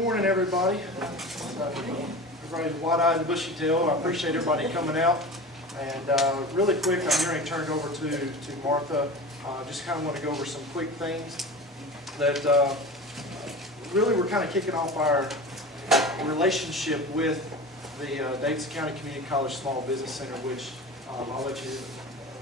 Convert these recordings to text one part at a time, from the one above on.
morning, everybody. Everybody's wide-eyed and bushy-tailed. I appreciate everybody coming out. And really quick, I'm going to turn it over to Martha. Just kind of want to go over some quick things that really we're kind of kicking off our relationship with the Davidson County Community College Small Business Center, which I'll let you,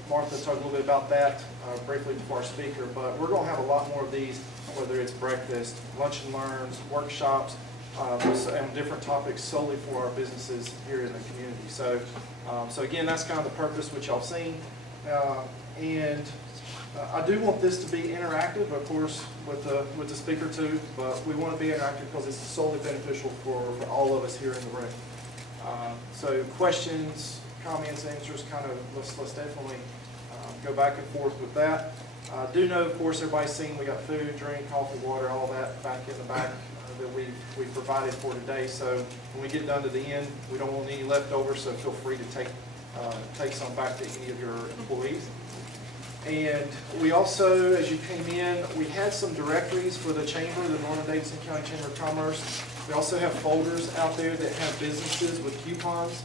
Martha, talk a little bit about that briefly before our speaker. But we're going to have a lot more of these, whether it's breakfast, lunch and learns, workshops, and different topics solely for our businesses here in the community. So, so again, that's kind of the purpose, which y'all seen. And I do want this to be interactive, of course, with the speaker too. But we want to be interactive because it's solely beneficial for all of us here in the room. So questions, comments, answers, kind of let's definitely go back and forth with that. Do know, of course, everybody's seen we got food, drink, coffee, water, all that back in the back that we've provided for today. So when we get done to the end, we don't want any leftovers, so feel free to take some back to any of your employees. And we also, as you came in, we had some directories for the chamber, the Norman-Davidson County Chamber of Commerce. We also have folders out there that have businesses with coupons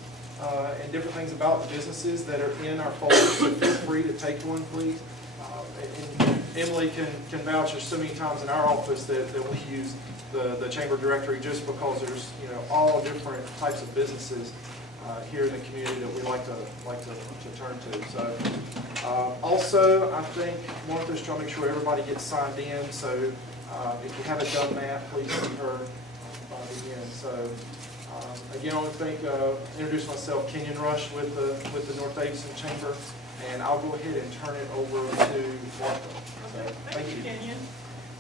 and different things about the businesses that are in our folders. So feel free to take one, please. And Emily can vouch. There's so many times in our office that we use the chamber directory just because there's all different types of businesses here in the community that we like to turn to. So also, I think Martha's trying to make sure everybody gets signed in. So if you haven't done that, please see her begin. So again, I want to introduce myself, Kenyon Rush with the North Davidson Chamber, and I'll go ahead and turn it over to Martha. So, thank you, Kenyon.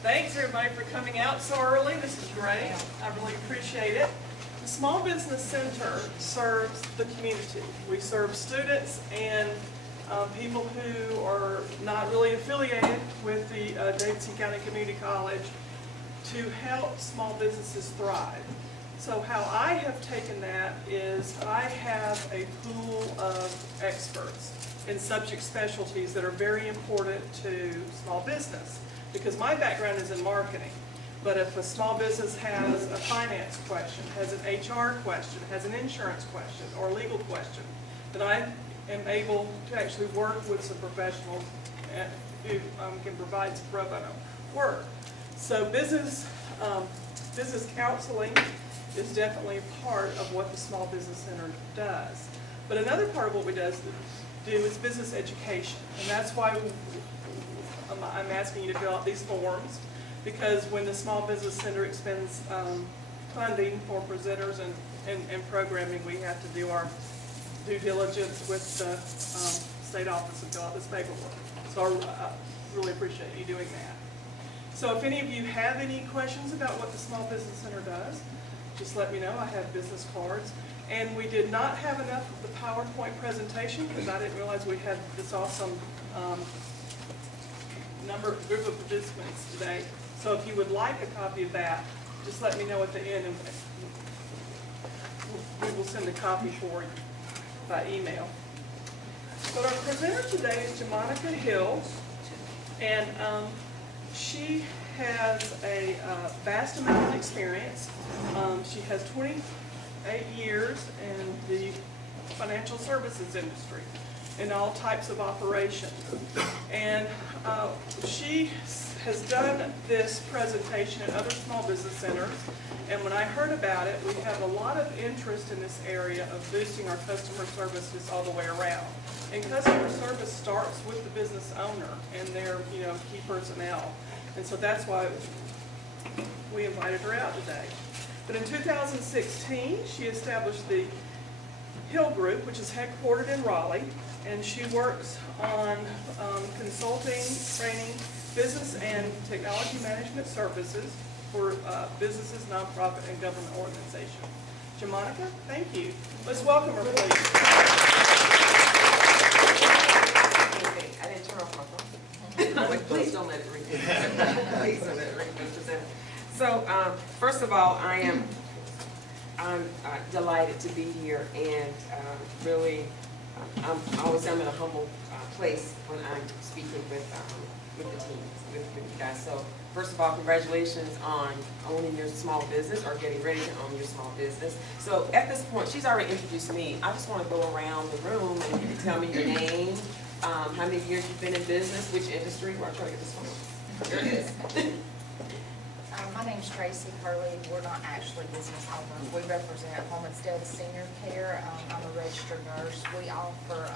Thanks everybody for coming out so early. This is great. I really appreciate it. The Small Business Center serves the community. We serve students and people who are not really affiliated with the Davidson County Community College to help small businesses thrive. So how I have taken that is I have a pool of experts in subject specialties that are very important to small business, because my background is in marketing. But if a small business has a finance question, has an HR question, has an insurance question, or a legal question, then I am able to actually work with some professionals who can provide some pro bono work. So business counseling is definitely a part of what the Small Business Center does. But another part of what we do is business education. And that's why I'm asking you to fill out these forms, because when the Small Business Center expends funding for presenters and programming, we have to do our due diligence with the state office and fill out this paperwork. So I really appreciate you doing that. So if any of you have any questions about what the Small Business Center does, just let me know. I have business cards. And we did not have enough of the PowerPoint presentation because I didn't realize we had this awesome group of participants today. So if you would like a copy of that, just let me know at the end and we will send a copy for you by email. But our presenter today is Jamonica Hill, and she has a vast amount of experience. She has 28 years in the financial services industry in all types of operations. And she has done this presentation at other small business centers. And when I heard about it, we have a lot of interest in this area of boosting our customer services all the way around. And customer service starts with the business owner and their key personnel. And so that's why we invited her out today. But in 2016, she established the Hill Group, which is headquartered in Raleigh, and she works on consulting, training, business and technology management services for businesses, nonprofit, and government organizations. Jamonica, thank you. Let's welcome her, please. Okay, I didn't turn off my phone. Please don't let it ring. Please don't let it ring. So, first of all, I'm delighted to be here, and really, I'm in a humble place when I'm speaking with the teams, with you guys. So first of all, congratulations on owning your small business or getting ready to own your small business. So at this point, she's already introduced me. I just want to go around the room and you can tell me your name, how many years you've been in business, which industry. Well, I'm trying to get this one. There it is. My name's Tracy Hurley. We're not actually business owners. We represent Home Instead Senior Care. I'm a registered nurse. We offer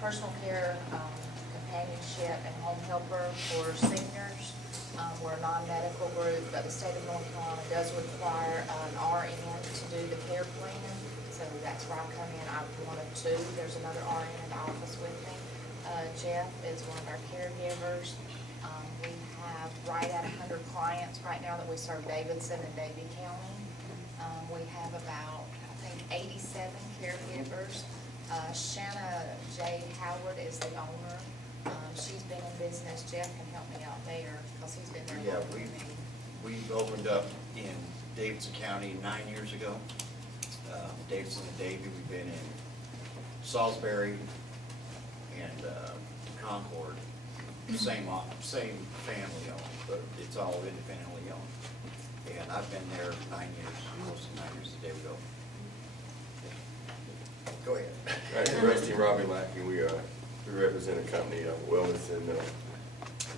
personal care, companionship, and home helper for seniors. We're a non-medical group, but the state of North Carolina does require an RN to do the care plan. So that's where I come in. I'm one of two. There's another RN in the office with me. Jeff is one of our caregivers. We have right at 100 clients right now that we serve Davidson and Davie County. We have about, I think, 87 caregivers. Shanna J. Howard is the owner. She's been in business. Jeff can help me out there because he's been there Yeah, longer than me. we opened up in Davidson County 9 years ago. Davidson and Davie, we've been in Salisbury and Concord. Same family owned, but it's all independently owned. And I've been there 9 years, close to 9 years the day we opened. Go ahead. Right, Rusty and Robbie Lackey, we represent a company of wellness and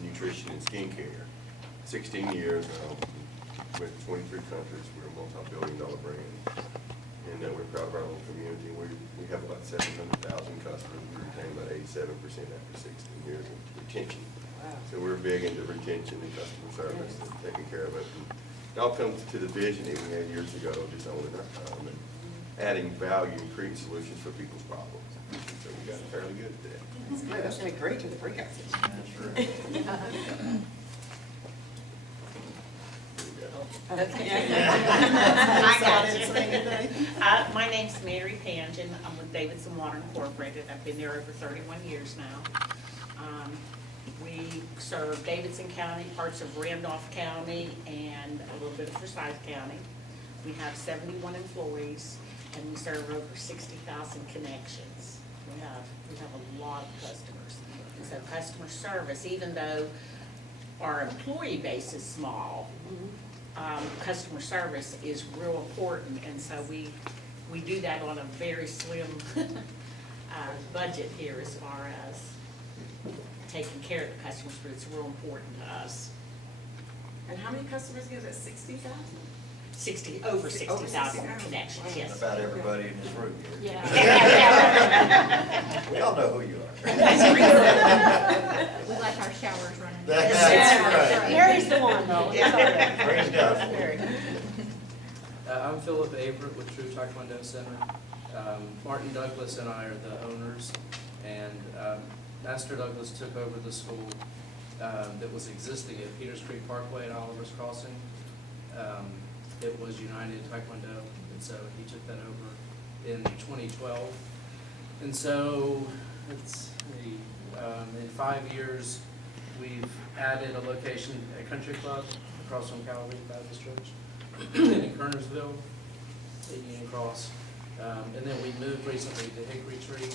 nutrition and skincare. 16 years, with 23 countries, we're a multi-billion-dollar brand. And we're proud of our own community. We have about 700,000 customers. We retain about 87% after 16 years of retention. Wow. So we're big into retention and customer service and taking care of it. And it all comes to the vision that we had years ago, just owning our time and adding value and creating solutions for people's problems. So we got fairly good at that. That's good. That's gonna be great for the breakout session. That's right. I got it. My name's Mary Pangen. I'm with Davidson Water Incorporated. I've been there over 31 years now. We serve Davidson County, parts of Randolph County, and a little bit of Forsyth County. We have 71 employees, and we serve over 60,000 connections. We have a lot of customers. And so customer service, even though our employee base is small, customer service is real important, and so we do that on a very slim budget here as far as taking care of the customers, but it's real important to us. And how many customers give it? 60,000? Over 60,000 connections, yes. About everybody in this room here. Yeah. We all know who you are. We like our showers running. That's right. Mary's the one, though. It's all right. Praise God. Mary. I'm Philip Averett with True Taekwondo Center. Martin Douglas and I are the owners, and Master Douglas took over the school that was existing at Peters Creek Parkway and Oliver's Crossing. It was United Taekwondo, and so he took that over in 2012. And so in 5 years, we've added a location at Country Club across from Calvary Baptist Church, and in Kernersville, at Union Cross. And then we moved recently to Hickory Tree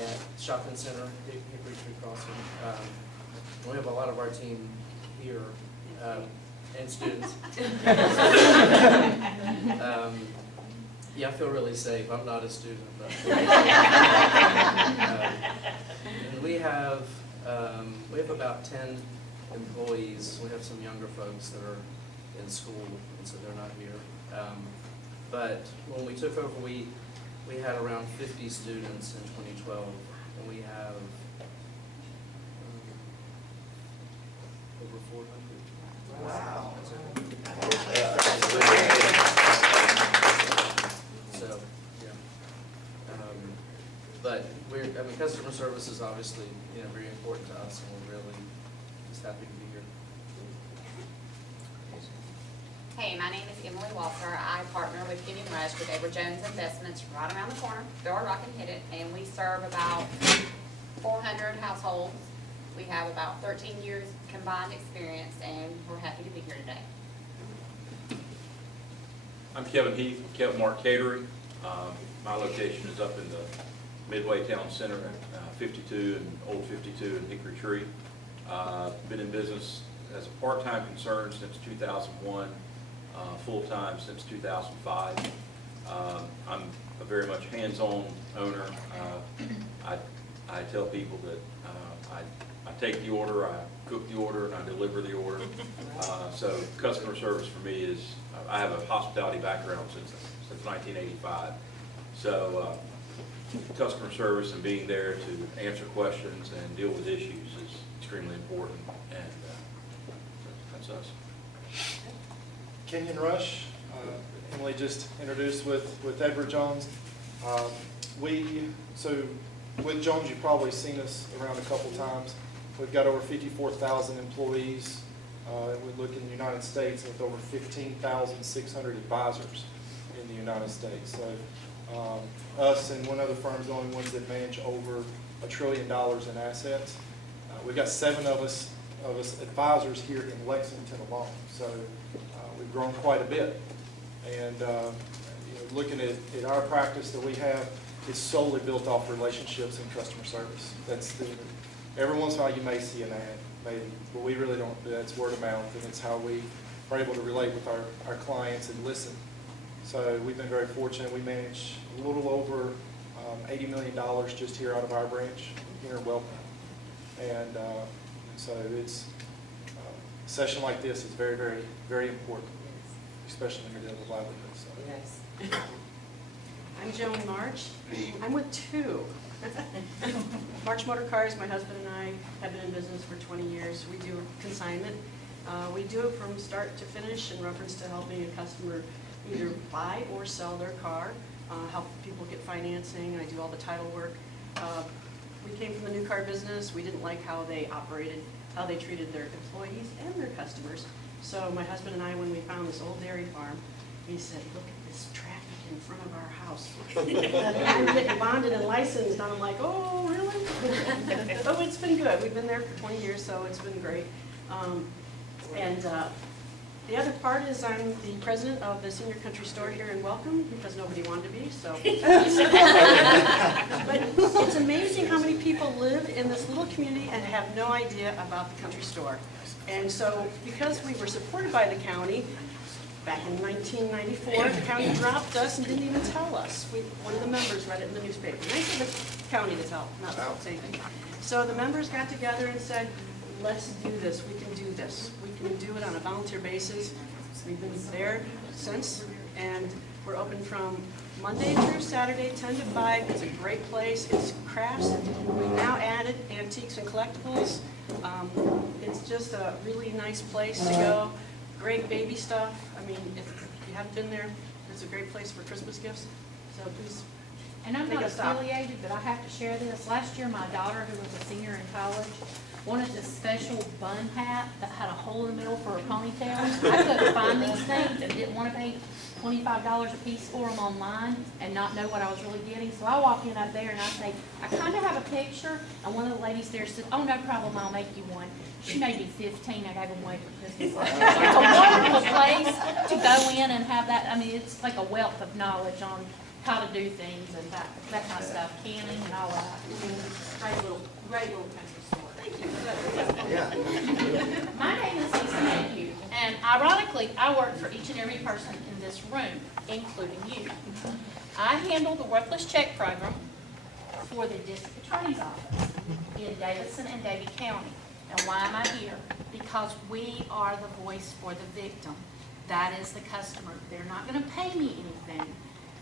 at Shopping Center, Hickory Tree Crossing. We have a lot of our team here, and students. Yeah, I feel really safe. I'm not a student, but. And we have about 10 employees. We have some younger folks that are in school, and so they're not here. But when we took over, we had around 50 students in 2012, and we have over 400. Wow. So, yeah. But customer service is obviously, very important to us, and we're really just happy to be here. Hey, my name is Emily Walker. I partner with Gideon Rush with Edward Jones Investments right around the corner, Door Rock and Hit It, and we serve about 400 households. We have about 13 years combined experience, and we're happy to be here today. I'm Kevin Heath, Kevin Mark Catering. My location is up in the Midway Town Center at 52 and Old 52 in Hickory Tree. Been in business as a part-time concern since 2001, full-time since 2005. I'm a very much hands-on owner. I tell people that I take the order, I cook the order, and I deliver the order. So customer service for me is, I have a hospitality background since 1985. So customer service and being there to answer questions and deal with issues is extremely important, and so that's us. Kenyon Rush, Emily just introduced with Edward Jones. So with Jones, you've probably seen us around a couple times. We've got over 54,000 employees. We look in the United States with over 15,600 advisors in the United States. So us and one other firm is the only ones that manage over $1 trillion in assets. We've got 7 of us advisors here in Lexington alone. So we've grown quite a bit. And looking at our practice that we have, it's solely built off relationships and customer service. Every once in a while you may see an ad, maybe, but we really don't. That's word of mouth, and it's how we are able to relate with our clients and listen. So we've been very fortunate. We manage a little over $80 million just here out of our branch here in Welcome. And so it's a session like this is very, very, very important, especially when you're dealing with livelihoods. So. Yes. I'm Joan March. I'm with two. March Motor Cars, my husband and I have been in business for 20 years. We do consignment. We do it from start to finish in reference to helping a customer either buy or sell their car, help people get financing. I do all the title work. We came from the new car business. We didn't like how they operated, how they treated their employees and their customers. So my husband and I, when we found this old dairy farm, we said, look at this traffic in front of our house. We're getting bonded and licensed, and I'm like, oh, really? Oh, it's been good. We've been there for 20 years, so it's been great. The other part is I'm the president of the senior country store here in Welcome, because nobody wanted to be, so. But it's amazing how many people live in this little community and have no idea about the country store. And so, because we were supported by the county, back in 1994, the county dropped us and didn't even tell us. One of the members read it in the newspaper. Nice of the county to tell, not to say anything. So the members got together and said, let's do this, we can do this. We can do it on a volunteer basis. We've been there since, and we're open from Monday through Saturday, 10 to 5. It's a great place. It's crafts. We now added antiques and collectibles. It's just a really nice place to go. Great baby stuff. I mean, if you haven't been there, it's a great place for Christmas gifts. So please. And I'm not Take a stop. affiliated, but I have to share this. Last year, my daughter, who was a senior in college, wanted this special bun hat that had a hole in the middle for a ponytail. I couldn't find these things and didn't want to pay $25 a piece for them online and not know what I was really getting. So I walk in up there and I say, I kind of have a picture. And one of the ladies there said, oh, no problem, I'll make you one. She made me 15. I gave them away for Christmas. It's a wonderful place to go in and have that. I mean, it's like a wealth of knowledge on how to do things and that kind of stuff, canning and all that. Great little country store. Thank you. My name is Lisa Mayhew, and ironically, I work for each and every person in this room, including you. I handle the worthless check program for the district attorney's office in Davidson and Davie County. And why am I here? Because we are the voice for the victim. That is the customer. They're not going to pay me anything.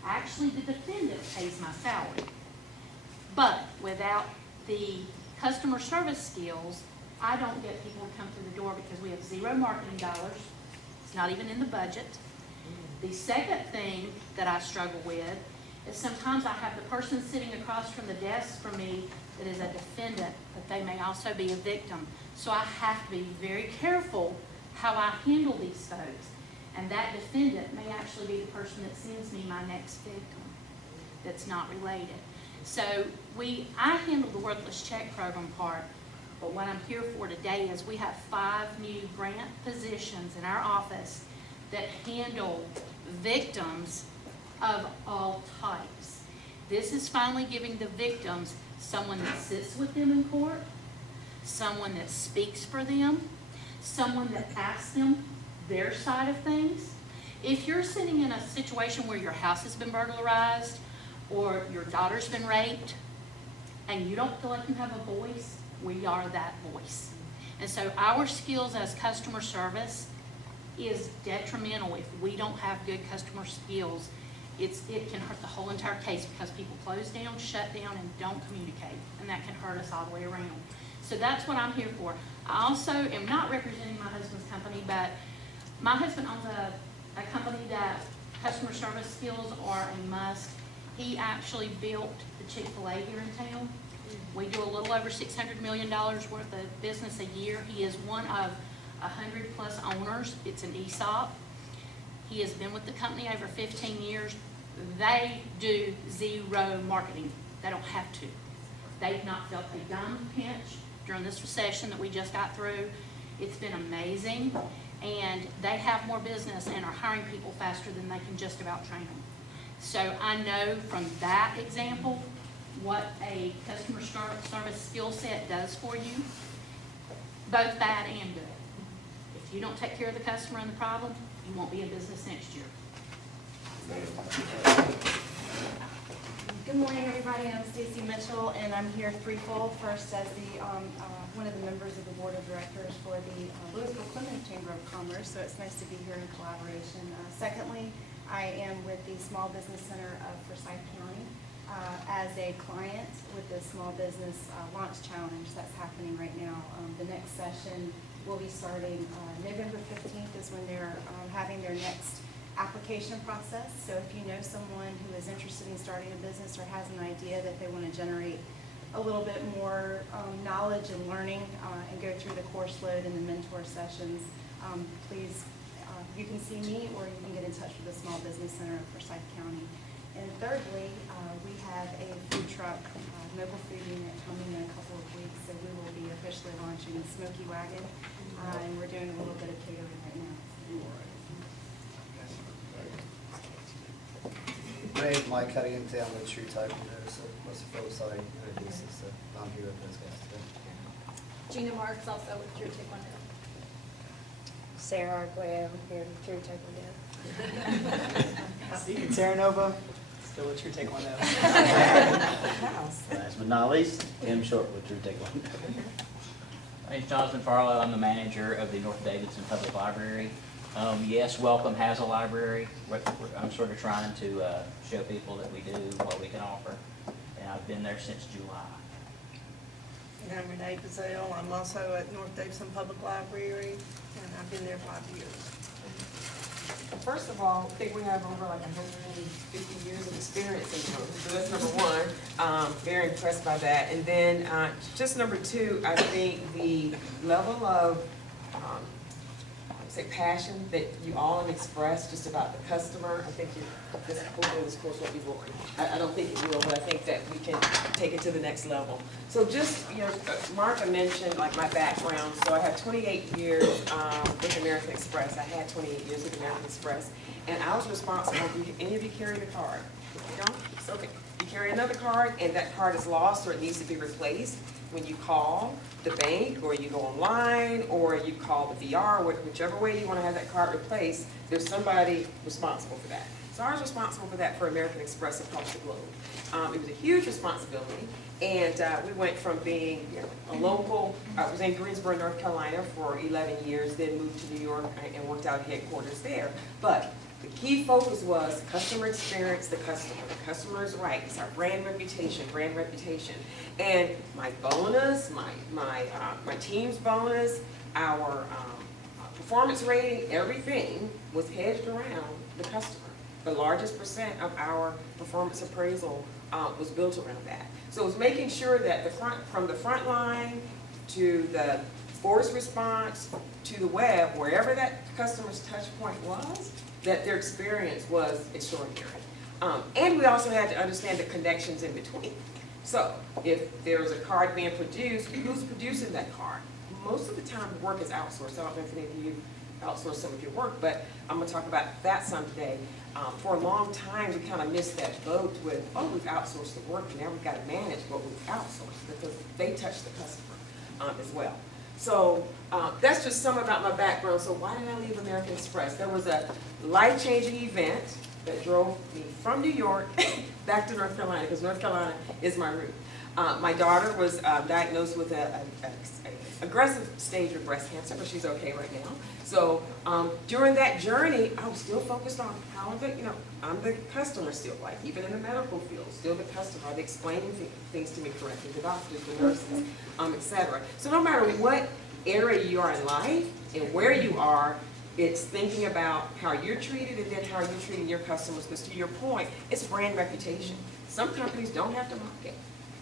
Actually, the defendant pays my salary. But without the customer service skills, I don't get people to come through the door because we have zero marketing dollars. It's not even in the budget. The second thing that I struggle with is sometimes I have the person sitting across from the desk from me that is a defendant, but they may also be a victim. So I have to be very careful how I handle these folks. And that defendant may actually be the person that sends me my next victim that's not related. So I handle the worthless check program part, but what I'm here for today is we have 5 new grant positions in our office that handle victims of all types. This is finally giving the victims someone that sits with them in court, someone that speaks for them, someone that asks them their side of things. If you're sitting in a situation where your house has been burglarized or your daughter's been raped and you don't feel like you have a voice, we are that voice. And so our skills as customer service is detrimental if we don't have good customer skills. It can hurt the whole entire case because people close down, shut down, and don't communicate, and that can hurt us all the way around. So that's what I'm here for. I also am not representing my husband's company, but my husband owns a company that customer service skills are a must. He actually built the Chick-fil-A here in town. We do a little over $600 million worth of business a year. He is one of 100+ owners. It's an ESOP. He has been with the company over 15 years. They do zero marketing. They don't have to. They've not felt a dime pinch during this recession that we just got through. It's been amazing, and they have more business and are hiring people faster than they can just about train them. So I know from that example what a customer service skill set does for you, both bad and good. If you don't take care of the customer and the problem, you won't be in business next year. Good morning, everybody. I'm Stacy Mitchell, and I'm here threefold. First, as the one of the members of the board of directors for the Louisville-Clemens Chamber of Commerce, so it's nice to be here in collaboration. Secondly, I am with the Small Business Center of Forsyth County as a client with the Small Business Launch Challenge that's happening right now. The next session will be starting November 15th is when they're having their next application process. So if you know someone who is interested in starting a business or has an idea that they want to generate a little bit more knowledge and learning and go through the course load and the mentor sessions, please, you can see me or you can get in touch with the Small Business Center of Forsyth County. And thirdly, we have a food truck, mobile food unit coming in a couple of weeks, so we will be officially launching Smoky Wagon, and we're doing a little bit of catering right now. My name's Mike Cuttington. I'm with True Taekwondo, so what's the folks I introduce us, so I'm here with those guys today. Gina Marks, also with True Taekwondo. Sarah Arguello here with True Taekwondo. Terra Nova, still with True Taekwondo. Last but not least, Tim Short with True Taekwondo. My name's Jonathan Farlow. I'm the manager of the North Davidson Public Library. Yes, Welcome has a library. I'm sort of trying to show people that we do what we can offer, and I've been there since July. And I'm Renee Bazell. I'm also at North Davidson Public Library, and I've been there 5 years. First of all, I think we have over like 150 years of experience in the room, so that's number one. Very impressed by that. And then just number two, I think the level of passion that you all express just about the customer. I think this course won't be boring. I don't think it will, but I think that we can take it to the next level. So just, you know, Martha mentioned like my background. So I have 28 years with American Express. I had 28 years with American Express, and I was responsible. Do any of you carry the card? If you don't, it's okay. You carry another card, and that card is lost or it needs to be replaced. When you call the bank, or you go online, or you call the VR, whichever way you want to have that card replaced, there's somebody responsible for that. So I was responsible for that for American Express across the globe. It was a huge responsibility, and we went from being a local, I was in Greensboro, North Carolina for 11 years, then moved to New York and worked out headquarters there. But the key focus was customer experience, the customer's rights, our brand reputation. And my bonus, my team's bonus, our performance rating, everything was hedged around the customer. The largest percent of our performance appraisal was built around that. So it was making sure that from the front line to the voice response to the web, wherever that customer's touch point was, that their experience was extraordinary. And we also had to understand the connections in between. So if there's a card being produced, who's producing that card? Most of the time the work is outsourced. I don't know if any of you outsource some of your work, but I'm gonna talk about that some today. For a long time, we kind of missed that boat with, oh, we've outsourced the work, and now we've got to manage what we've outsourced, because they touch the customer as well. So that's just some about my background. So why did I leave American Express? There was a life-changing event that drove me from New York back to North Carolina, because North Carolina is my root. My daughter was diagnosed with an aggressive stage of breast cancer, but she's okay right now. So during that journey, I was still focused on how I'm the customer still, like even in the medical field, still the customer. I'm explaining things to me correctly, the doctors, the nurses, et cetera. So no matter what area you are in life and where you are, it's thinking about how you're treated and then how you're treating your customers. Because to your point, it's brand reputation. Some companies don't have to market.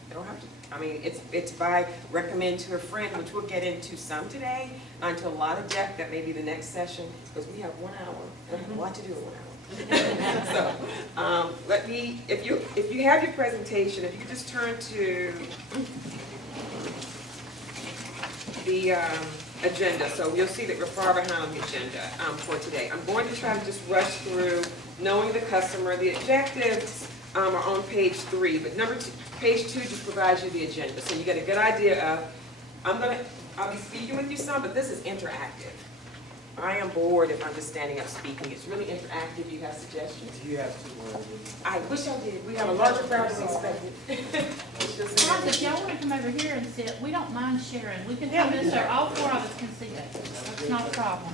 They don't have to. I mean, it's by recommend to a friend, which we'll get into some today, not into a lot of depth. That may be the next session, because we have 1 hour, and I have a lot to do in 1 hour. So let me, if you have your presentation, if you could just turn to the agenda. So you'll see that we're far behind on the agenda for today. I'm going to try to just rush through knowing the customer. The objectives are on page 3, but page 2 just provides you the agenda. So you get a good idea of, I'll be speaking with you some, but this is interactive. I am bored if I'm just standing up speaking. It's really interactive. You have suggestions? Do you have 2 more? I wish I did. We have a larger crowd than expected. Martha, if y'all want to come over here and sit, we don't mind sharing. We can come in there, all 4 of us can sit. That's not a problem.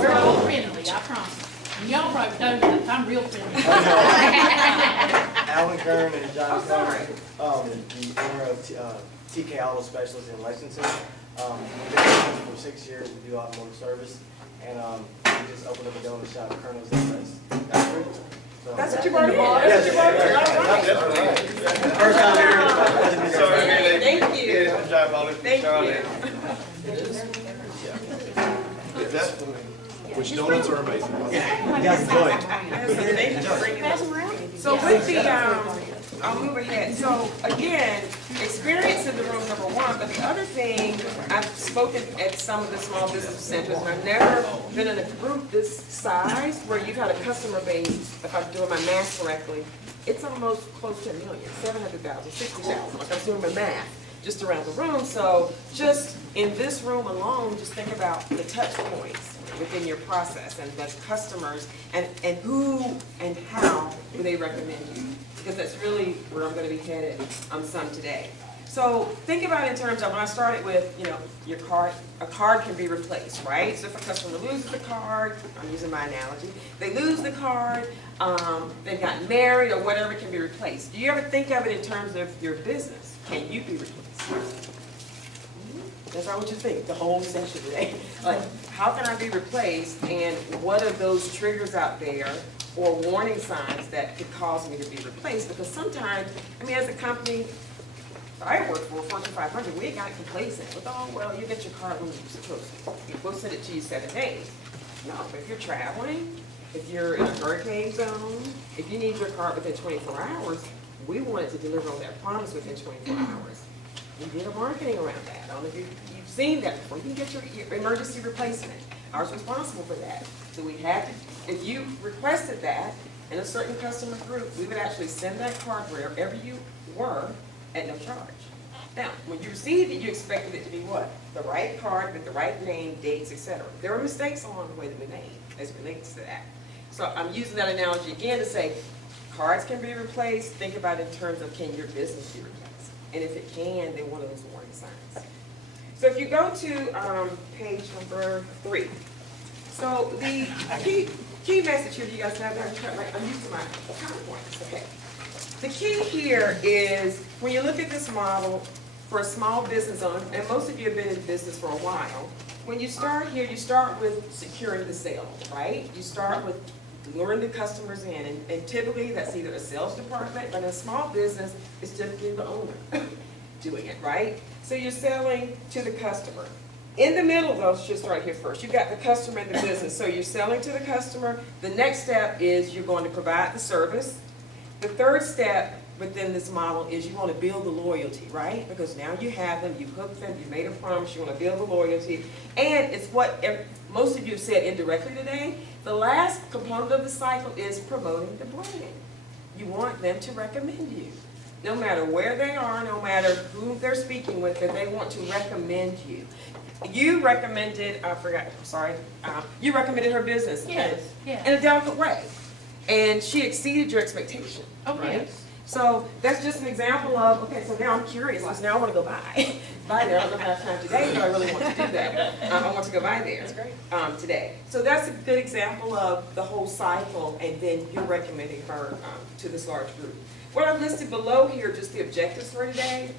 We're all friendly, I promise. And y'all probably know that, I'm real friendly. Alan Kern and John Kern, the owner of TK Auto Specialist in Lexington. We've been in business for 6 years. We do automotive service, and we just opened up a donut shop, Colonel's Express. That's what you brought in. That's what you brought in. First time here. Sorry. Thank you. Thank you. Definitely. Which donuts are amazing. You guys enjoy it. Thank you for bringing that. So with the, I'll move ahead. So again, experience in the room, number 1, but the other thing, I've spoken at some of the small business centers, and I've never been in a group this size where you've had a customer base, if I'm doing my math correctly, it's almost close to 1 million, 700,000, 60,000, like I'm doing my math just around the room. So just in this room alone, just think about the touch points within your process and the customers and who and how do they recommend you, because that's really where I'm going to be headed some today. So think about it in terms of when I started with, your card, a card can be replaced, right? So if a customer loses the card, I'm using my analogy, they lose the card, they've gotten married or whatever can be replaced. Do you ever think of it in terms of your business? Can you be replaced? That's not what you think, the whole session today. Like, how can I be replaced, and what are those triggers out there or warning signs that could cause me to be replaced? Because sometimes, as a company I work for, Fortune 500, we got complacent with, oh, well, you get your card when you're supposed to. We'll send it to you 7 days. No, but if you're traveling, if you're in a hurricane zone, if you need your card within 24 hours, we wanted to deliver on that promise within 24 hours. We did a marketing around that. I don't know if you've seen that before. You can get your emergency replacement. I was responsible for that. So we had to, if you requested that in a certain customer group, we would actually send that card wherever you were at no charge. Now, when you received it, you expected it to be what? The right card with the right name, dates, etc. There were mistakes along the way that we made as it relates to that. So I'm using that analogy again to say cards can be replaced. Think about it in terms of, can your business be replaced? And if it can, then what are those warning signs? So if you go to page number 3. So the key message here, you guys have that? I'm used to my PowerPoint. Okay. The key here is when you look at this model for a small business owner, and most of you have been in business for a while, when you start here, you start with securing the sale, right? You start with luring the customers in, and typically that's either a sales department, but in a small business, it's typically the owner doing it, right? So you're selling to the customer. In the middle, though, let's just start here first. You've got the customer and the business. So you're selling to the customer. The next step is you're going to provide the service. The third step within this model is you want to build the loyalty, right? Because now you have them, you've hooked them, you made a promise, you want to build the loyalty. And it's what most of you have said indirectly today. The last component of the cycle is promoting the brand. You want them to recommend you. No matter where they are, no matter who they're speaking with, that they want to recommend you. You recommended, you recommended her business Yes, yes. in a delicate way. And she exceeded your expectation, Oh, right? yes. So that's just an example of, okay, so now I'm curious, because now I want to go buy there. I don't know if I have time today, but I really want to do that. I want to go by there. That's great. Today. So that's a good example of the whole cycle, and then you're recommending her to this large group. What I've listed below here, just the objectives for today,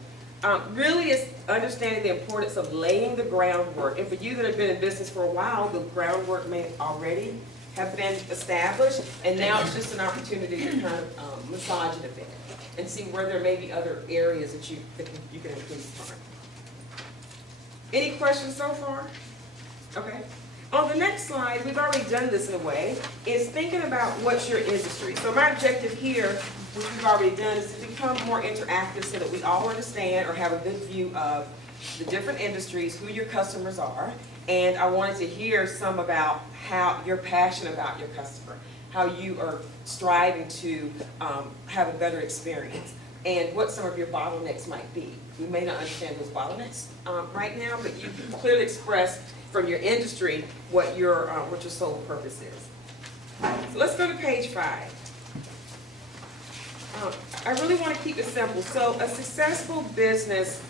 really is understanding the importance of laying the groundwork. And for you that have been in business for a while, the groundwork may already have been established, and now it's just an opportunity to kind of massage it a bit and see where there may be other areas that you can increase upon. Any questions so far? Okay. On the next slide, we've already done this in a way, is thinking about what's your industry. So my objective here, which we've already done, is to become more interactive so that we all understand or have a good view of the different industries, who your customers are, and I wanted to hear some about how you're passionate about your customer, how you are striving to have a better experience, and what some of your bottlenecks might be. You may not understand those bottlenecks right now, but you can clearly express from your industry what your sole purpose is. So let's go to page 5. I really want to keep it simple. So a successful business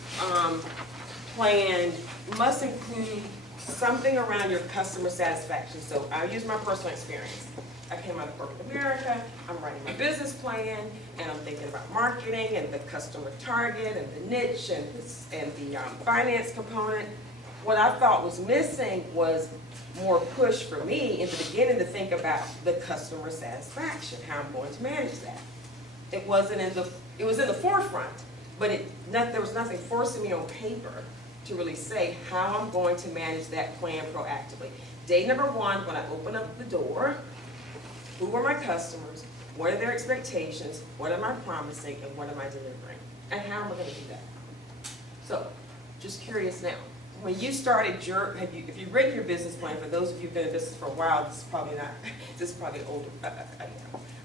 plan must include something around your customer satisfaction. So I'll use my personal experience. I came out of corporate America, I'm writing my business plan, and I'm thinking about marketing and the customer target and the niche and the finance component. What I thought was missing was more push for me in the beginning to think about the customer satisfaction, how I'm going to manage that. It was in the forefront, but there was nothing forcing me on paper to really say how I'm going to manage that plan proactively. Day number 1, when I open up the door, who are my customers, what are their expectations, what am I promising, and what am I delivering? And how am I going to do that? So, just curious now, when you started if you've written your business plan, for those of you who've been in business for a while, this is probably an older,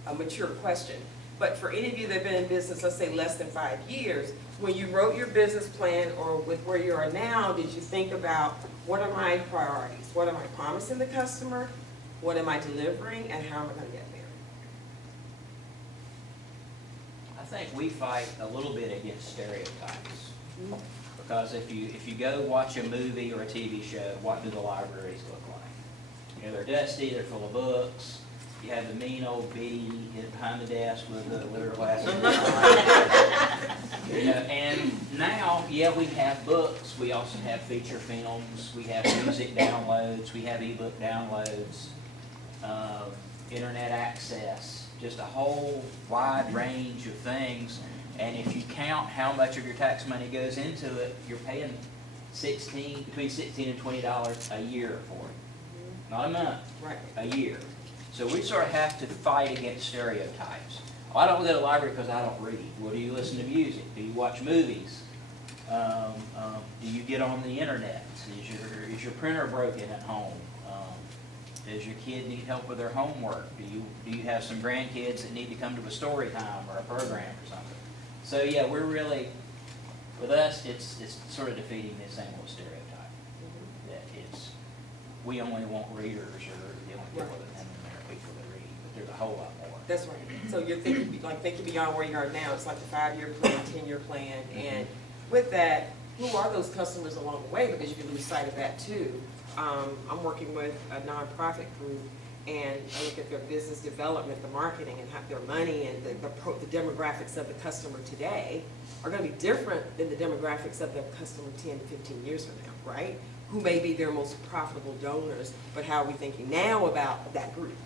a mature question. But for any of you that have been in business, let's say less than 5 years, when you wrote your business plan or with where you are now, did you think about what are my priorities? What am I promising the customer? What am I delivering? And how am I going to get there? I think we fight a little bit against stereotypes. Because if you go watch a movie or a TV show, what do the libraries look like? You know, they're dusty, they're full of books. You have the mean old bee behind the desk with the literal glasses. You know, and now, yeah, we have books. We also have feature films. We have music downloads. We have ebook downloads. Internet access. Just a whole wide range of things. And if you count how much of your tax money goes into it, you're paying between $16 and $20 a year for it. Not a month, Right. a year. So we sort of have to fight against stereotypes. Well, I don't go to the library because I don't read. Well, do you listen to music? Do you watch movies? Do you get on the internet? Is your printer broken at home? Does your kid need help with their homework? Do you have some grandkids that need to come to a story time or a program or something? So yeah, we're really, with us, it's sort of defeating this same old stereotype. That we only want readers or the only people that have people that read, but there's a whole lot more. That's right. So you're thinking beyond where you are now. It's like a 5-year plan, 10-year plan. And with that, who are those customers along the way? Because you can lose sight of that too. I'm working with a nonprofit group, and I look at their business development, the marketing, and their money, and the demographics of the customer today are going to be different than the demographics of the customer 10 to 15 years from now, right? Who may be their most profitable donors, but how are we thinking now about that group?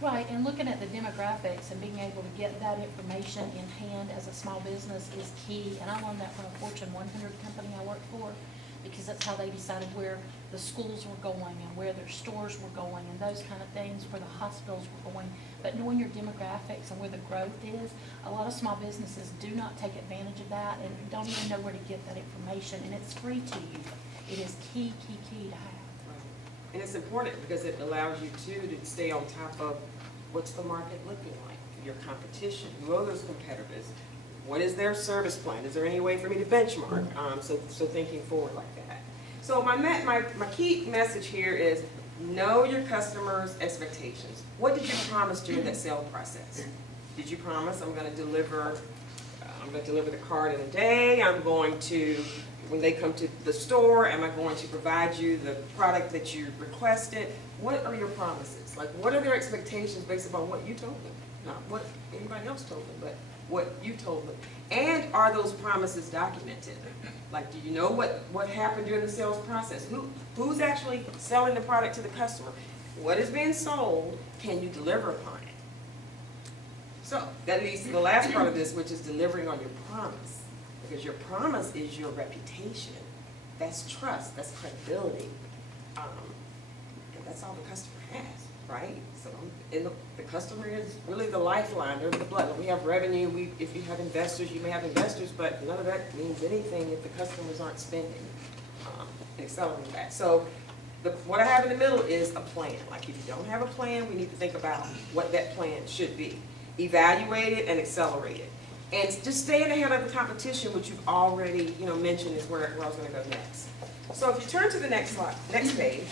Right, and looking at the demographics and being able to get that information in hand as a small business is key. And I learned that from a Fortune 100 company I worked for, because that's how they decided where the schools were going and where their stores were going and those kind of things, where the hospitals were going. But knowing your demographics and where the growth is, a lot of small businesses do not take advantage of that and don't even know where to get that information, and it's free to you. It is key to have. And it's important because it allows you to stay on top of what's the market looking like, your competition, who are those competitors, what is their service plan, is there any way for me to benchmark? So thinking forward like that. So my key message here is know your customers' expectations. What did you promise during that sale process? Did you promise I'm going to deliver the card in a day? I'm going to, when they come to the store, am I going to provide you the product that you requested? What are your promises? Like, what are their expectations based upon what you told them? Not what anybody else told them, but what you told them. And are those promises documented? Like, do you know what happened during the sales process? Who's actually selling the product to the customer? What is being sold? Can you deliver upon it? So that leads to the last part of this, which is delivering on your promise. Because your promise is your reputation. That's trust, that's credibility. And that's all the customer has, right? So the customer is really the lifeline, they're the blood. We have revenue, if you have investors, you may have investors, but none of that means anything if the customers aren't spending and accelerating that. So what I have in the middle is a plan. Like, if you don't have a plan, we need to think about what that plan should be. Evaluate it and accelerate it. And just staying ahead of the competition, which you've already mentioned is where I was going to go next. So if you turn to the next page.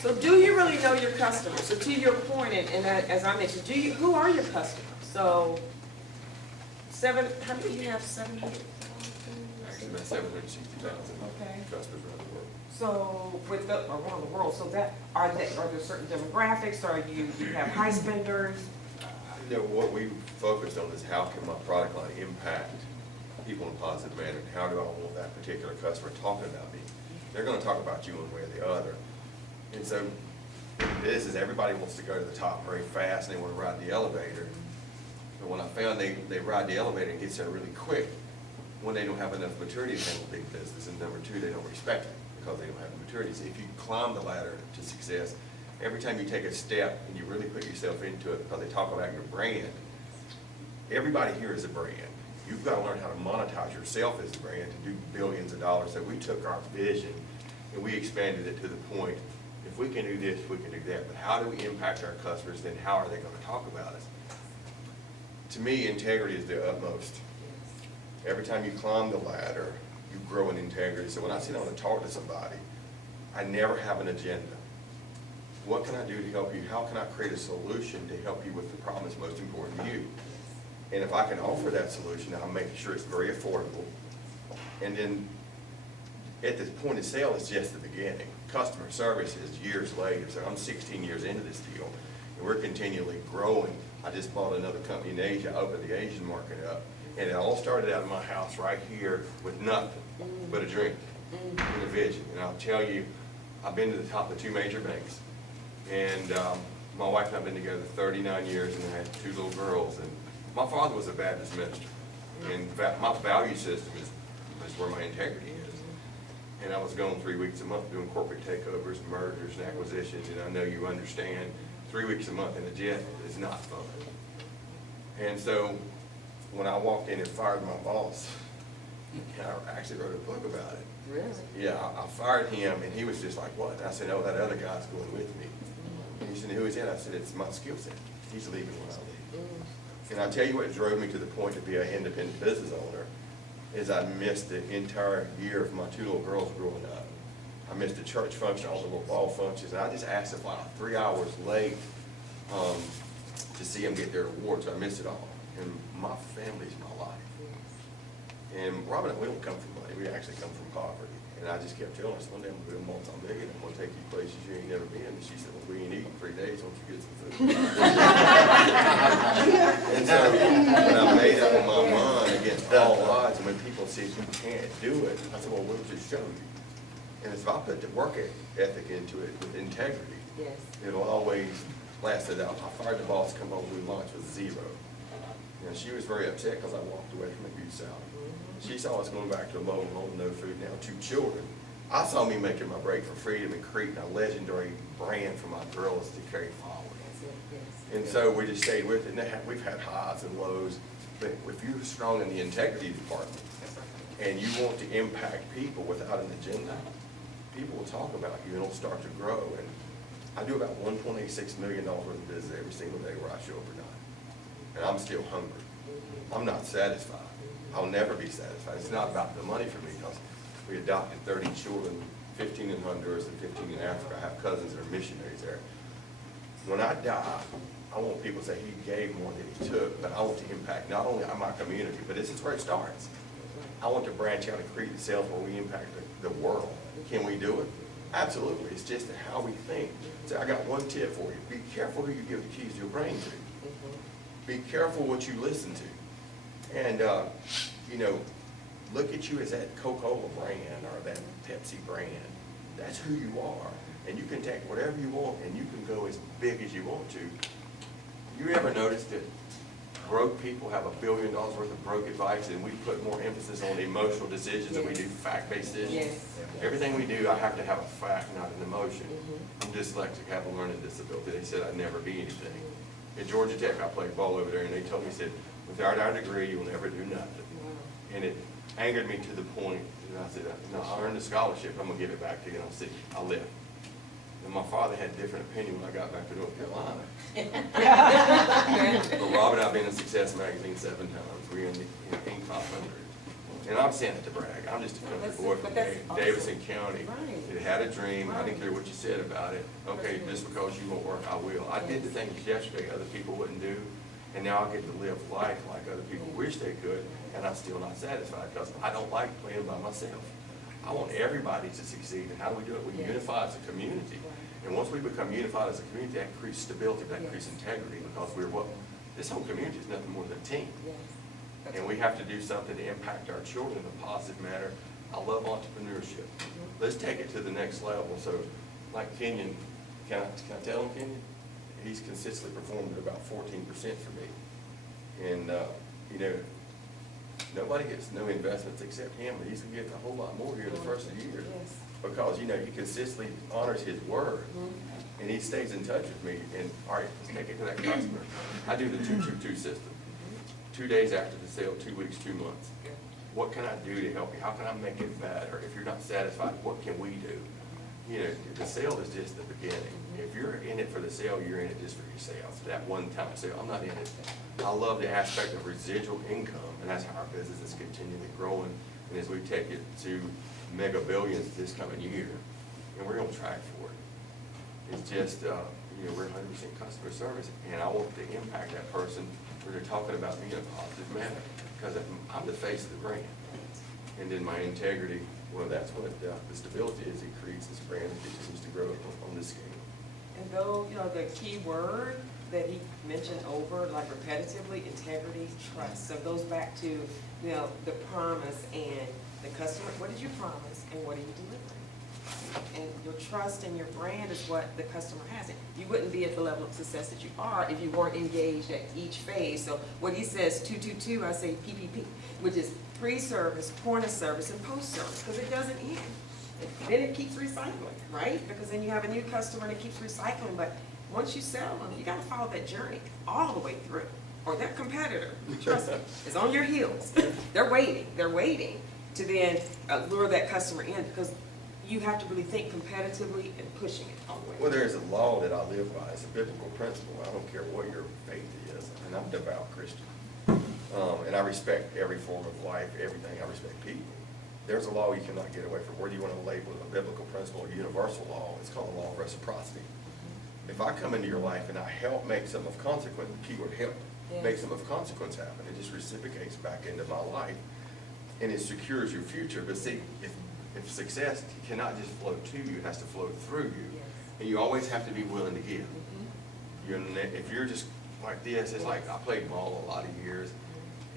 So do you really know your customers? So to your point, and as I mentioned, who are your customers? So how many do you have? 700? Actually, about 760,000 customers around the world. So around the world, so are there certain demographics? Or you have high spenders? What we focused on is how can my product line impact people in a positive manner, and how do I want that particular customer talking about me? They're going to talk about you one way or the other. And so this is everybody wants to go to the top very fast and they want to ride the elevator. But when I found they ride the elevator and gets there really quick, when they don't have enough maturity to handle big business, and number two, they don't respect it because they don't have the maturity. So if you climb the ladder to success, every time you take a step and you really put yourself into it, because they talk about your brand, everybody here is a brand. You've got to learn how to monetize yourself as a brand to do billions of dollars. So we took our vision and we expanded it to the point, if we can do this, we can do that. But how do we impact our customers, then how are they going to talk about us? To me, integrity is the utmost. Every time you climb the ladder, you grow in integrity. So when I sit down and talk to somebody, I never have an agenda. What can I do to help you? How can I create a solution to help you with the problem that's most important to you? And if I can offer that solution, I'll make sure it's very affordable. And then at this point of sale, it's just the beginning. Customer service is years later. So I'm 16 years into this deal, and we're continually growing. I just bought another company in Asia, opened the Asian market up, and it all started out of my house right here with nothing but a dream and a vision. And I'll tell you, I've been to the top of 2 major banks. And my wife and I have been together 39 years and I had 2 little girls. And my father was a Baptist minister. And my value system is where my integrity is. And I was gone 3 weeks a month doing corporate takeovers, mergers, and acquisitions. And I know you understand 3 weeks a month in a jet is not fun. And so when I walked in and fired my boss, I actually wrote a book about it. Really? Yeah, I fired him, and he was just like, what? And I said, oh, that other guy's going with me. And he said, who is that? I said, it's my skill set. He's leaving when I leave. And I'll tell you what drove me to the point to be an independent business owner is I missed the entire year of my 2 little girls growing up. I missed the church function, all the little ball functions, and I just asked them like 3 hours late to see them get their awards. I missed it all. And my family's my life. And Robin and we don't come from money. We actually come from poverty. And I just kept telling us, one day I'm going to be a multi-million. I'm going to take you places you ain't never been. And she said, well, we ain't eating 3 days. Won't you get some food? And so when I made up in my mind against all odds, and when people say you can't do it, I said, well, we'll just show you. And if I put the work ethic into it with integrity, Yes. it'll always last it out. I fired the boss, come home to lunch with 0. And she was very upset because I walked away from a huge salary. She saw us going back to a mobile home, no food, now 2 children. I saw me making my break for freedom and creating a legendary brand for my girls to carry forward. And so we just stayed with it, and we've had highs and lows, but if you're strong in the integrity department and you want to impact people without an agenda, people will talk about you and it'll start to grow. And I do about $1.86 million worth of business every single day where I show up or not. And I'm still hungry. I'm not satisfied. I'll never be satisfied. It's not about the money for me because we adopted 30 children, 15 in Honduras and 15 in Africa. I have cousins that are missionaries there. When I die, I want people to say he gave more than he took, but I want to impact not only my community, but this is where it starts. I want to branch out and create the sales where we impact the world. Can we do it? Absolutely. It's just how we think. So I got one tip for you. Be careful who you give the keys to your brain to. Be careful what you listen to. And, you know, look at you as that Coca-Cola brand or that Pepsi brand. That's who you are. And you can take whatever you want and you can go as big as you want to. You ever notice that broke people have $1 billion worth of broke advice and we put more emphasis on emotional decisions than we do fact-based decisions? Yes. Everything we do, I have to have a fact, not an emotion. I'm dyslexic, have a learning disability. They said I'd never be anything. At Georgia Tech, I played ball over there and they told me, said, without our degree, you'll never do nothing. And it angered me to the point, and I said, no, I earned a scholarship, I'm gonna give it back to you, and I left. And my father had a different opinion when I got back to North Carolina. But Rob and I have been in Success Magazine 7 times. We're in Inc. 500. And I'm saying it to brag. I'm just a country boy from Davidson County. It had a dream. I didn't care what you said about it. Okay, just because you won't work, I will. I did the things yesterday other people wouldn't do. And now I get to live life like other people wish they could. And I'm still not satisfied because I don't like playing by myself. I want everybody to succeed. And how do we do it? We unify as a community. And once we become unified as a community, that increases stability, that increases integrity, because this whole community is nothing more than a team. And we have to do something to impact our children in a positive manner. I love entrepreneurship. Let's take it to the next level. So, like Kenyon, can I tell him, Kenyon? He's consistently performed at about 14% for me. And, you know, nobody gets no investments except him, but he's going to get a whole lot more here the first of the year. Because, you know, he consistently honors his word, and he stays in touch with me. And, all right, let's take it to that customer. I do the 2-2-2 system. 2 days after the sale, 2 weeks, 2 months. What can I do to help you? How can I make it better? If you're not satisfied, what can we do? You know, the sale is just the beginning. If you're in it for the sale, you're in it just for your sales. That one-time sale, I'm not in it. I love the aspect of residual income, and that's how our business is continually growing. And as we take it to mega billions this coming year, and we're on track for it. It's just, you know, we're 100% customer service, and I want to impact that person where they're talking about me in a positive manner, because I'm the face of the brand. And then my integrity, well, that's what the stability is. It creates this brand that continues to grow on this scale. And though, you know, the key word that he mentioned over, like repetitively, integrity, trust. So it goes back to, you know, the promise and the customer. What did you promise and what are you delivering? And your trust and your brand is what the customer has. You wouldn't be at the level of success that you are if you weren't engaged at each phase. So when he says 2-2-2, I say PPP, which is pre-service, point of service, and post-service, because it doesn't end. Then it keeps recycling, right? Because then you have a new customer and it keeps recycling. But once you sell them, you got to follow that journey all the way through. Or their competitor, trust me, is on your heels. They're waiting to then lure that customer in, because you have to really think competitively and pushing it all the way. Well, there's a law that I live by. It's a biblical principle. I don't care what your faith is, and I'm a devout Christian. And I respect every form of life, everything. I respect people. There's a law you cannot get away from. Whether you want to label it a biblical principle or universal law, it's called the law of reciprocity. If I come into your life and I help make some of consequence, the keyword help, make some of consequence happen, it just reciprocates back into my life, and it secures your future. But see, if success cannot just flow to you, it has to flow through you. And you always have to be willing to give. If you're just like this, it's like I played ball a lot of years.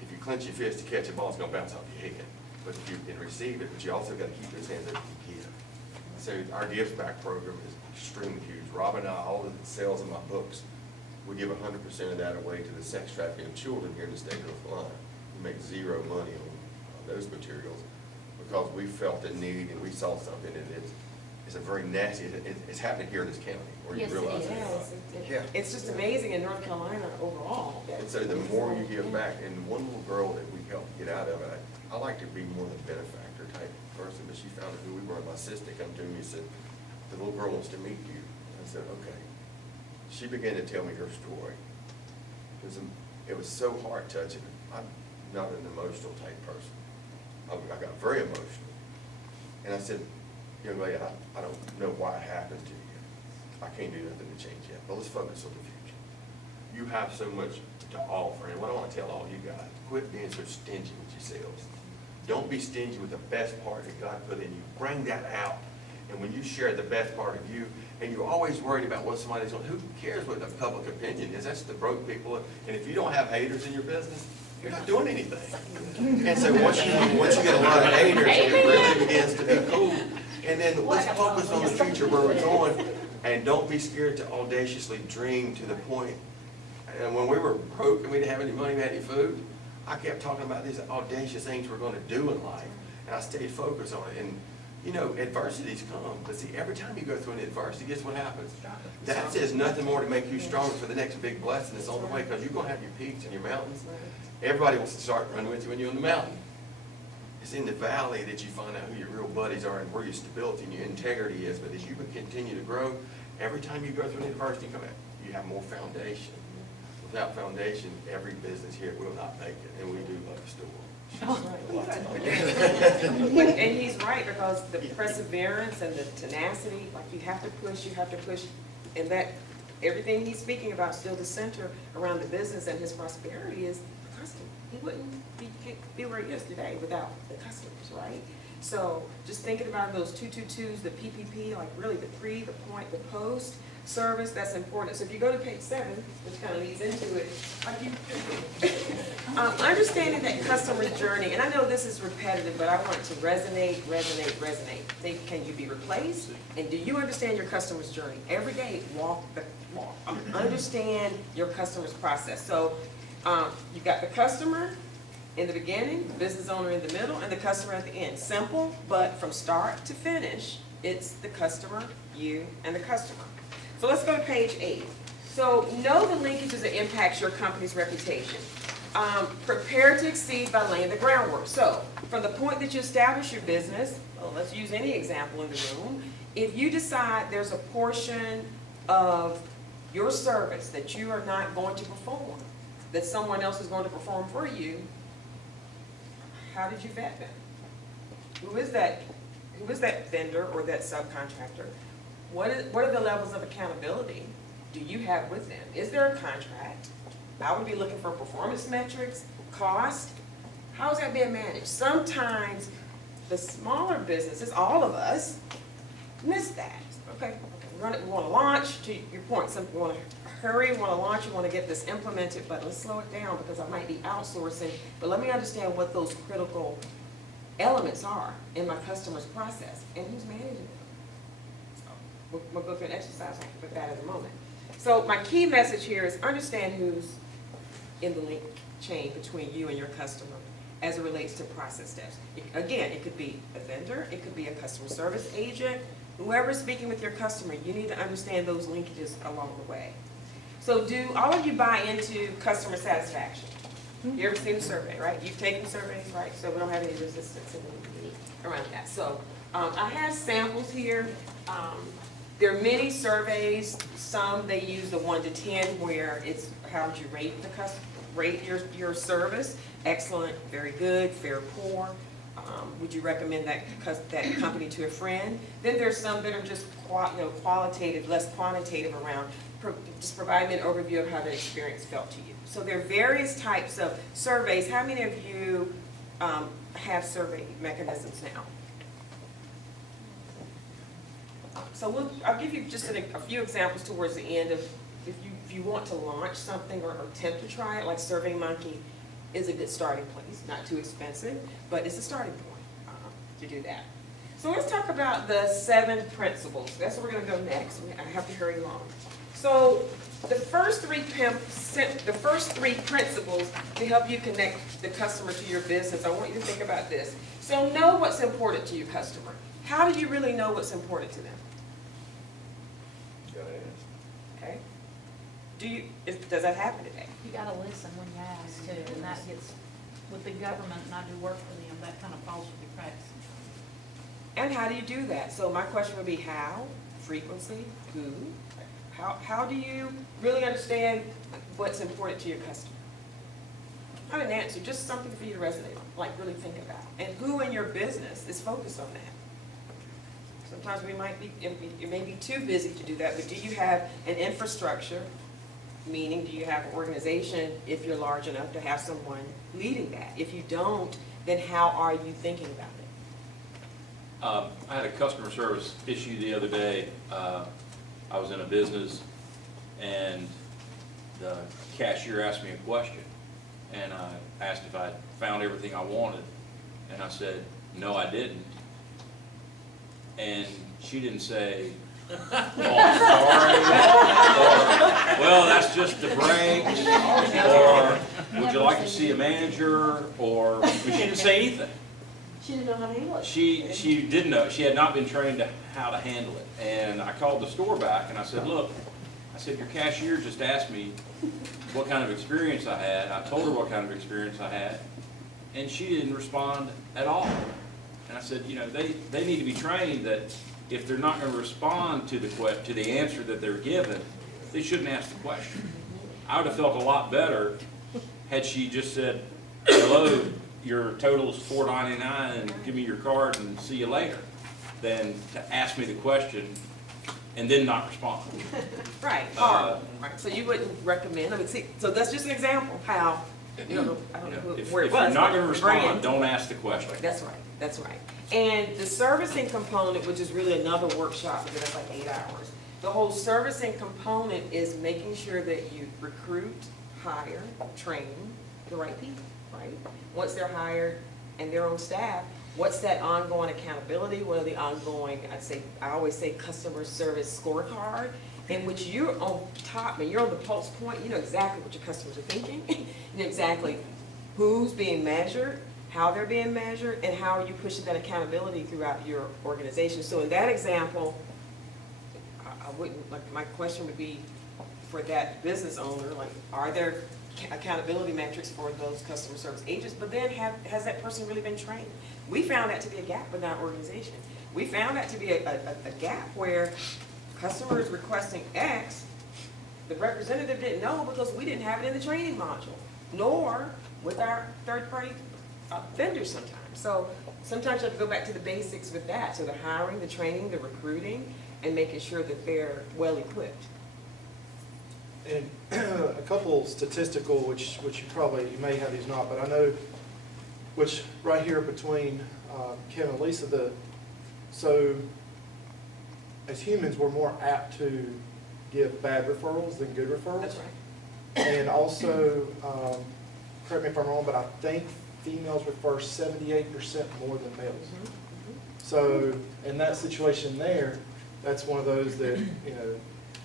If you clench your fist to catch a ball, it's going to bounce off your head. But if you can receive it, but you also got to keep those hands up to give. So our Gives Back program is extremely huge. Rob and I, all of the sales of my books, we give 100% of that away to the sex trafficking of children here in the state of North Carolina. We make zero money on those materials because we felt the need and we saw something, and it's a very nasty, it's happening here in this county, or you Yes, it realize it. Yes, Yeah. it's just amazing in North Carolina overall. And so the more you give back, and one little girl that we helped get out of it, I like to be more than a benefactor type person, but she found out who we were. My sister come to me and said, the little girl wants to meet you. I said, okay. She began to tell me her story. It was so heart-touching. I'm not an emotional type person. I got very emotional. And I said, young lady, I don't know why it happened to you. I can't do nothing to change it, but let's focus on the future. You have so much to offer, and what I want to tell all you guys, quit being so stingy with yourselves. Don't be stingy with the best part that God put in you. Bring that out. And when you share the best part of you, and you're always worried about what somebody's going, who cares what the public opinion is? That's the broke people. And if you don't have haters in your business, you're not doing anything. And so once you get a lot of haters, it really begins to be cool. And then let's focus on the future where we're going, and don't be scared to audaciously dream to the point. And when we were broke and we didn't have any money, we had any food, I kept talking about these audacious things we're going to do in life, and I stayed focused on it. And you know, adversities come, but see, every time you go through an adversity, guess what happens? That says nothing more to make you stronger for the next big blessing that's on the way, because you're going to have your peaks and your mountains. Everybody wants to start running with you when you're on the mountain. It's in the valley that you find out who your real buddies are and where your stability and your integrity is. But as you continue to grow, every time you go through an adversity, you have more foundation. Without foundation, every business here will not make it, and we do love the store. And he's right, because the perseverance and the tenacity, like you have to push, and that, everything he's speaking about, still the center around the business and his prosperity is the customer. He wouldn't be where he is today without the customers, right? So just thinking about those 222s, the PPP, like really the pre, the point, the post service, that's important. So if you go to page 7, which kind of leads into it, like you, understanding that customer journey, and I know this is repetitive, but I want it to resonate. Can you be replaced? And do you understand your customer's journey? Every day, walk the walk. Understand your customer's process. So you've got the customer in the beginning, the business owner in the middle, and the customer at the end. Simple, but from start to finish, it's the customer, you, and the customer. So let's go to page 8. So know the linkages that impacts your company's reputation. Prepare to exceed by laying the groundwork. So from the point that you establish your business, well, let's use any example in the room. If you decide there's a portion of your service that you are not going to perform, that someone else is going to perform for you, how did you vet them? Who is that vendor or that subcontractor? What are the levels of accountability do you have with them? Is there a contract? I would be looking for performance metrics, cost. How is that being managed? Sometimes the smaller businesses, all of us, miss that. Okay, we want to launch, to your point, we want to hurry, we want to launch, we want to get this implemented, but let's slow it down because I might be outsourcing. But let me understand what those critical elements are in my customer's process and who's managing them. We'll go through an exercise with that in a moment. So my key message here is understand who's in the link chain between you and your customer as it relates to process steps. Again, it could be a vendor, it could be a customer service agent, whoever's speaking with your customer, you need to understand those linkages along the way. So do all of you buy into customer satisfaction? You ever seen a survey, right? You've taken surveys, right? So we don't have any resistance around that. So I have samples here. There are many surveys. Some they use the 1 to 10, where it's how would you rate your service? Excellent, very good, fair, poor. Would you recommend that company to a friend? Then there's some that are just qualitative, less quantitative around just providing an overview of how the experience felt to you. So there are various types of surveys. How many of you have survey mechanisms now? So I'll give you just a few examples towards the end of if you want to launch something or attempt to try it, like SurveyMonkey is a good starting place. Not too expensive, but it's a starting point to do that. So let's talk about the 7 principles. That's where we're going to go next. I have to hurry along. So the first three principles to help you connect the customer to your business, I want you to think about this. So know what's important to your customer. How do you really know what's important to them? Okay? Does that happen today? You gotta listen when you ask too, and that gets, with the government, and I do work for them, that kind of falls through cracks. And how do you do that? So my question would be how, frequency, who? How do you really understand what's important to your customer? Not an answer, just something for you to resonate on, like really think about. And who in your business is focused on that? Sometimes you may be too busy to do that, but do you have an infrastructure? Meaning, do you have an organization, if you're large enough, to have someone leading that? If you don't, then how are you thinking about it? I had a customer service issue the other day. I was in a business and the cashier asked me a question. And I asked if I found everything I wanted. And I said, no, I didn't. And she didn't say, oh, I'm sorry, or, well, that's just the brakes, or would you like to see a manager, or, but she didn't say anything. She didn't know how to handle it. She didn't know, she had not been trained to how to handle it. And I called the store back and I said, look, I said, your cashier just asked me what kind of experience I had. I told her what kind of experience I had, and she didn't respond at all. And I said, you know, they need to be trained that if they're not going to respond to the answer that they're given, they shouldn't ask the question. I would have felt a lot better had she just said, hello, your total is $4.99 and give me your card and see you later, than to ask me the question and then not respond. Right, horrible. Right. So you wouldn't recommend, I mean, see, so that's just an example of how, I don't know If where it you're was. not but going to the brand- respond, don't ask the question. That's right, that's right. And the servicing component, which is really another workshop, because that's like 8 hours. The whole servicing component is making sure that you recruit, hire, train the right people, right? Once they're hired and they're on staff, what's that ongoing accountability? What are the ongoing, I always say customer service scorecard, in which you're on top, and you're on the pulse point, you know exactly what your customers are thinking, you know exactly who's being measured, how they're being measured, and how are you pushing that accountability throughout your organization. So in that example, I wouldn't, like, my question would be for that business owner, like, are there accountability metrics for those customer service agents? But then has that person really been trained? We found that to be a gap in our organization. We found that to be a gap where customers requesting X, the representative didn't know because we didn't have it in the training module, nor with our third-party vendors sometimes. So sometimes you have to go back to the basics with that. So the hiring, the training, the recruiting, and making sure that they're well-equipped. And a couple statistical, which you may have these not, but I know, which right here between Kevin and Lisa, so as humans, we're more apt to give bad referrals than good referrals. That's right. And also, correct me if I'm wrong, but I think females refer 78% more than males. So in that situation there, that's one of those that, you know,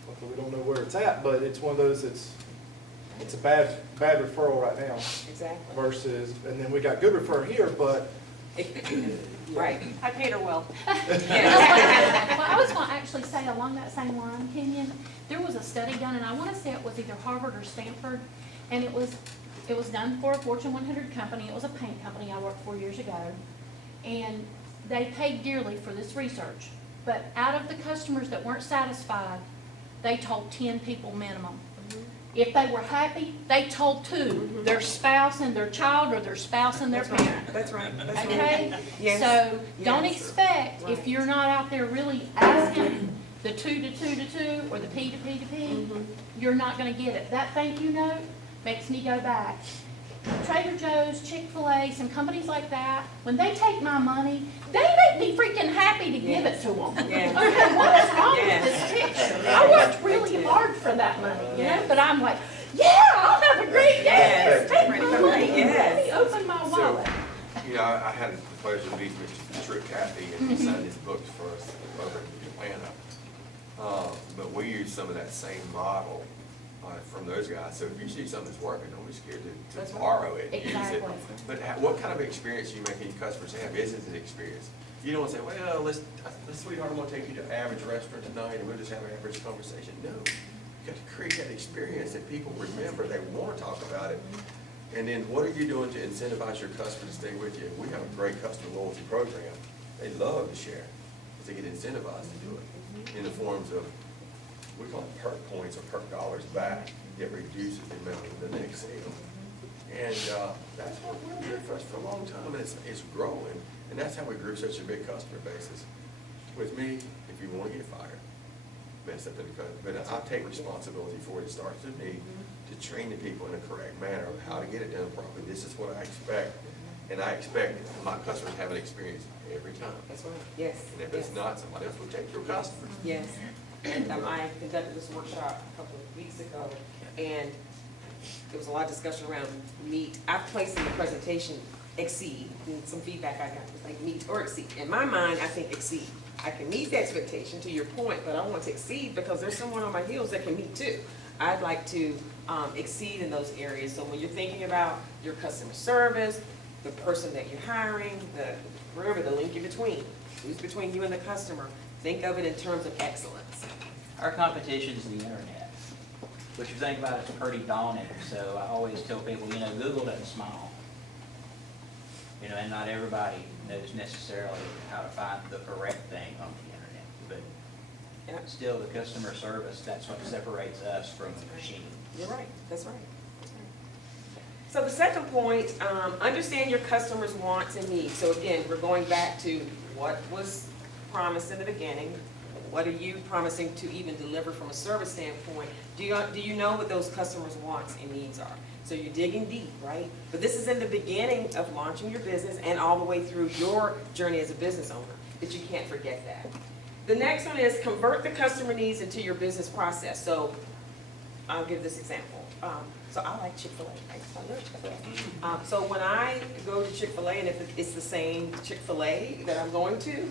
luckily we don't know where it's at, but it's one of those that's, it's a bad referral right now. Exactly. Versus, and then we got good referral here, but. Right. I paid her well. Well, I was going to actually say along that same line, Kenyon, there was a study done, and I want to say it was either Harvard or Stanford, and it was done for a Fortune 100 company. It was a paint company I worked for years ago, and they paid dearly for this research. But out of the customers that weren't satisfied, they told 10 people minimum. If they were happy, they told 2, their spouse and their child, or their spouse and their parent. That's right. That's right. Okay? Yes. So don't Yes. expect, if Right. you're not out there really asking the 2 to 2 to 2 or the P to P to P, you're not gonna get it. That thank you note makes me go back. Trader Joe's, Chick-fil-A, some companies like that, when they take my money, they make me freaking happy to give it to them. Yes. Okay, what is wrong Yes. with this picture? I worked really hard for that money, you know, but I'm like, yeah, I'll have a great day. Yes. Take my money. Yes. Let me open my wallet. You know, I had the pleasure to meet Mr. Trick Cathy, and he signed his books for us over in Atlanta. But we use some of that same model from those guys. So if you see something that's working, don't be scared That's to right. borrow it and use it. Exactly. But what kind of experience are you making your customers have? Business experience. You don't say, well, let's sweetheart, I'm gonna take you to average restaurant tonight and we'll just have an average conversation. No, you got to create that experience that people remember, they want to talk about it. And then what are you doing to incentivize your customers to stay with you? We have a great customer loyalty program. They love to share, because they get incentivized to do it in the forms of, we call it perk points or perk dollars back. It reduces the amount of the next sale. And that's what we're doing for us for a long time, and it's growing. And that's how we grew such a big customer basis. With me, if you want to get fired, mess up in the country, but I take responsibility for it. It starts with me to train the people in a correct manner of how to get it done properly. This is what I expect, and I expect my customers to have an experience every time. That's right, yes. And if it's not, somebody else will take your customers. Yes, and I conducted this workshop a couple of weeks ago, and there was a lot of discussion around meet. I placed in the presentation exceed, and some feedback I got was like meet or exceed. In my mind, I think exceed. I can meet the expectation, to your point, but I want to exceed because there's someone on my heels that can meet too. I'd like to exceed in those areas. So when you're thinking about your customer service, the person that you're hiring, remember the link in between, who's between you and the customer, think of it in terms of excellence. Our competition's the internet, which you think about, it's pretty daunting. So I always tell people, Google doesn't smile. And not everybody knows necessarily how to find the correct thing on the internet. But still, the customer service, that's what separates us from the machine. You're right, that's right. So the second point, understand your customers' wants and needs. So again, we're going back to what was promised in the beginning. What are you promising to even deliver from a service standpoint? Do you know what those customers' wants and needs are? So you're digging deep, right? But this is in the beginning of launching your business and all the way through your journey as a business owner, that you can't forget that. The next one is convert the customer needs into your business process. So I'll give this example. So I like Chick-fil-A. I love Chick-fil-A. So when I go to Chick-fil-A, and if it's the same Chick-fil-A that I'm going to,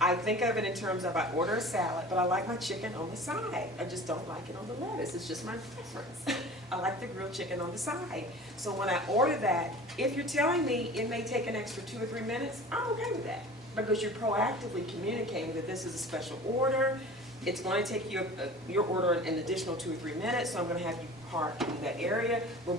I think of it in terms of I order a salad, but I like my chicken on the side. I just don't like it on the lettuce. It's just my preference. I like the grilled chicken on the side. So when I order that, if you're telling me it may take an extra 2 or 3 minutes, I'm okay with that. Because you're proactively communicating that this is a special order. It's going to take you your order an additional 2 or 3 minutes, so I'm going to have you park in that area. We're